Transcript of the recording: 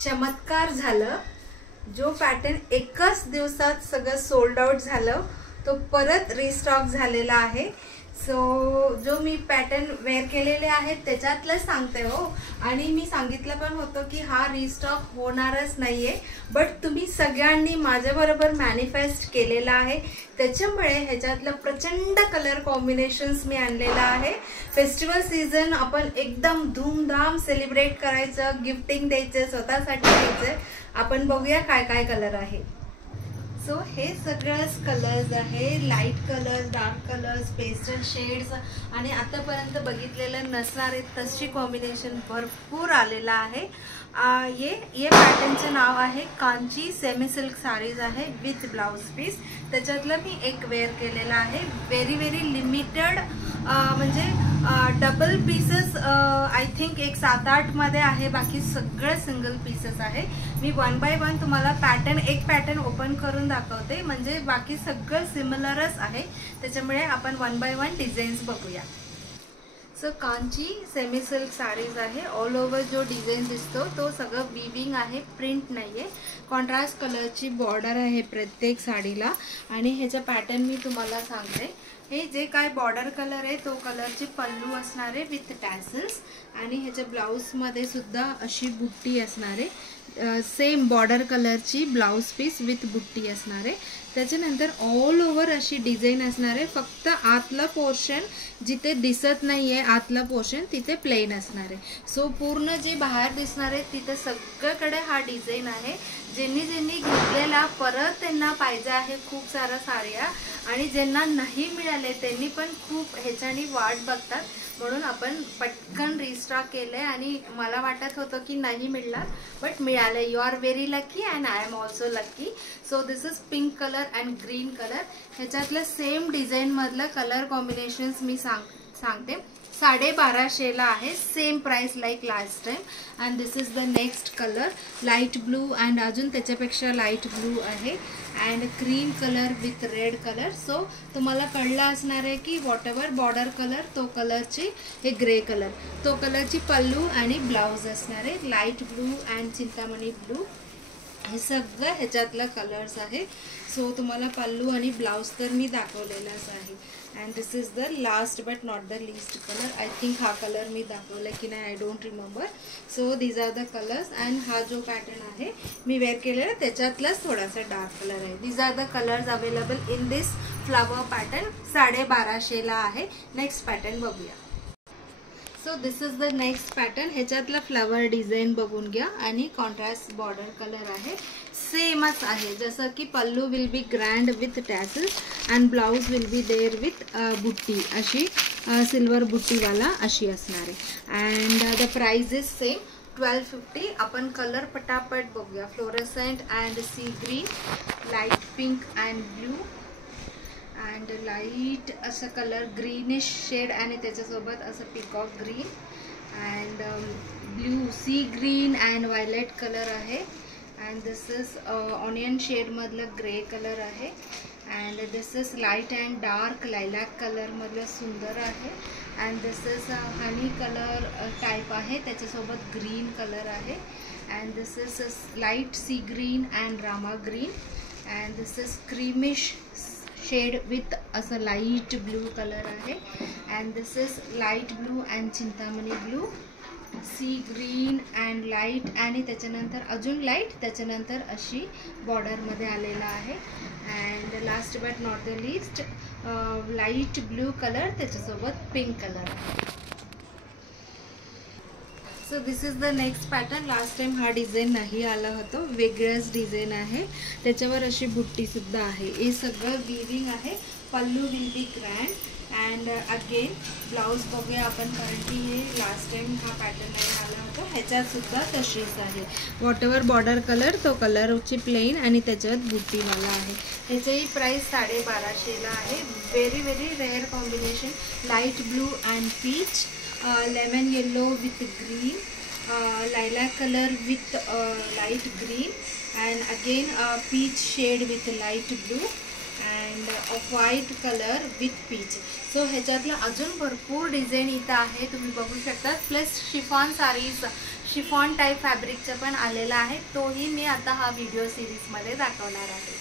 चमत्कार झालं। जो पॅटर्न एकच दिवसात सगळं सोल्ड आउट झालं तो परत रिस्टॉक झालेला आहे। सो जो मी पॅटर्न वेअर केलेले आहेत त्याच्यातलं सांगते हो, आणि मी सांगितलं पण होतं की हा रिस्टॉक होणारच नाहीये, बट तुम्ही सगळ्यांनी माझ्याबरोबर मॅनिफेस्ट केलेला आहे, त्याच्यामुळे ह्याच्यातलं प्रचंड कलर कॉम्बिनेशन्स मी आणलेला आहे। फेस्टिवल सीझन आपण एकदम धूमधाम सेलिब्रेट करायचं, गिफ्टिंग द्यायचं, स्वतःसाठी द्यायचं। आपण बघूया काय काय कलर आहे। सो हे सगळंच कलर्स आहे, light colours, dark colours, pastel shades, आणि आतापर्यंत बघितलेलं नसणारे तशी कॉम्बिनेशन भरपूर आलेला आहे। ये पॅटर्नचं नाव आहे कांची सेमी सिल्क साडीज आहे विथ ब्लाउज पीस। त्याच्यातलं मी एक वेअर केलेला आहे, व्हेरी लिमिटेड, म्हणजे डबल पीसेस आय थिंक एक 7-8 मध्ये आहे, बाकी सगळं सिंगल पीसेस आहे। मी 1 बाय 1 तुम्हाला एक पॅटर्न ओपन करून दाखवते, म्हणजे बाकी सगळं सिमिलरच आहे, त्याच्यामुळे आपण 1 बाय 1 डिझाईन्स बघूया। So Kanchi semi silk sarees आहे, ऑल ओव्हर जो डिझाईन दिसतो तो सगळं विविंग आहे, प्रिंट नाहीये। कॉन्ट्रास्ट कलरची बॉर्डर आहे प्रत्येक साडीला, आणि ह्याचा पॅटर्न मी तुम्हाला सांगते। हे जे काय बॉर्डर कलर आहे तो कलरची पल्लू असणार आहे विथ टॅसल्स, आणि ह्याच्या ब्लाउज मध्ये सुद्धा अशी बुट्टी असणार आहे, सेम बॉर्डर कलरची ब्लाउज पीस विथ बुट्टी असणार आहे। त्याच्यानंतर ऑल ओव्हर अशी डिझाईन असणार आहे, फक्त आतला पोर्शन जिथे दिसत नाहीये, आतला पोर्शन तिथे प्लेन असणार आहे। सो पूर्ण जे बाहेर दिसणार आहे तिथे सगळीकडे हा डिझाईन आहे। ज्यांनी घेतलेला परत त्यांना पाहिजे आहे खूप सारा साड्या, आणि ज्यांना नाही मिळाले त्यांनी पण खूप ह्याच्यानी वाट बघतात, म्हणून आपण पटकन रिस्टॉक केले, आणि मला वाटत होतं की नाही मिळणार, बट मिळाले। You are very lucky and I am also lucky. So this is pink colour and green colour. ह्याच्यातलं सेम डिझाईन मधलं कलर कॉम्बिनेशन्स मी सांगते। 1250 ला आहे, same price like last time. And this is the next colour, light blue and अजून त्याच्यापेक्षा light blue आहे, and cream colour with red colour. So तुम्हाला कळलं असणार आहे की वॉट एव्हर बॉर्डर कलर तो कलरची, हे ग्रे कलर तो कलरची पल्लू आणि ब्लाउज असणार आहे, light blue and Chintamani blue, हे सगळं ह्याच्यातलं कलर्स आहे। सो तुम्हाला पल्लू आणि ब्लाउज तर मी दाखवलेलाच आहे। And this is the last but not the least colour, I think हा कलर मी दाखवला की नाही, I don't remember. So these are the colours, and हा जो पॅटर्न आहे मी वेअर केलेला त्याच्यातलाच थोडासा डार्क कलर आहे। These are the colours available in this flower pattern, 1250 ला आहे। नेक्स्ट पॅटर्न बघूया। So this is the next pattern, ह्याच्यातला फ्लावर डिझाईन बघून घ्या, आणि कॉन्ट्रास्ट बॉर्डर कलर आहे, सेमच आहे, जसं की pallu will be grand with tassels and blouse will be there with बुट्टी, अशी सिल्वर बुट्टीवाला अशी असणार आहे। And the price is same 1250। आपण कलर पटापट बघूया। Fluorescent and sea green, light pink and blue, and light असं कलर ग्रीनिश शेड, आणि त्याच्यासोबत असं peacock green, and blue sea green and violet colour आहे, and this is onion shade मधलं grey colour आहे, and this is light and dark lilac colour मधलं सुंदर आहे, and this is honey colour type आहे, त्याच्यासोबत ग्रीन कलर आहे, and this is light sea green and Rama green, and this is creamish shade with असं light blue colour आहे, and this is light blue and Chintamani blue, sea green and light, आणि त्याच्यानंतर अजून light, त्याच्यानंतर अशी बॉर्डरमध्ये आलेला आहे, and last but not the least light blue colour, त्याच्यासोबत पिंक कलर आहे। So this is the next pattern, last time हा डिझाईन नाही आला होता, वेगळाच डिझाईन आहे, त्याच्यावर अशी बुट्टी सुद्धा आहे, हे सगळं विविंग आहे, pallu will be grand, and again blouse बघूया आपण, कारण की हे लास्ट टाइम हा पॅटर्न नाही आला होता, ह्याच्यात सुद्धा तशीच आहे, वॉट एव्हर बॉर्डर कलर तो कलरची प्लेन, आणि त्याच्यात बुट्टीवाला आहे। ह्याची प्राइस 1250 ला आहे, very rare combination, light blue and peach, lemon yellow with green, lilac color with light green, and again peach shade with light blue, and of white color with peach. So ह्याच्यातलं अजून भरपूर design इथं आहे, तुम्ही बघू शकता, plus chiffon saris chiffon type फॅब्रिकचं पण आलेलं आहे, तोही मी आता हा व्हिडिओ सिरीजमध्ये दाखवणार आहे.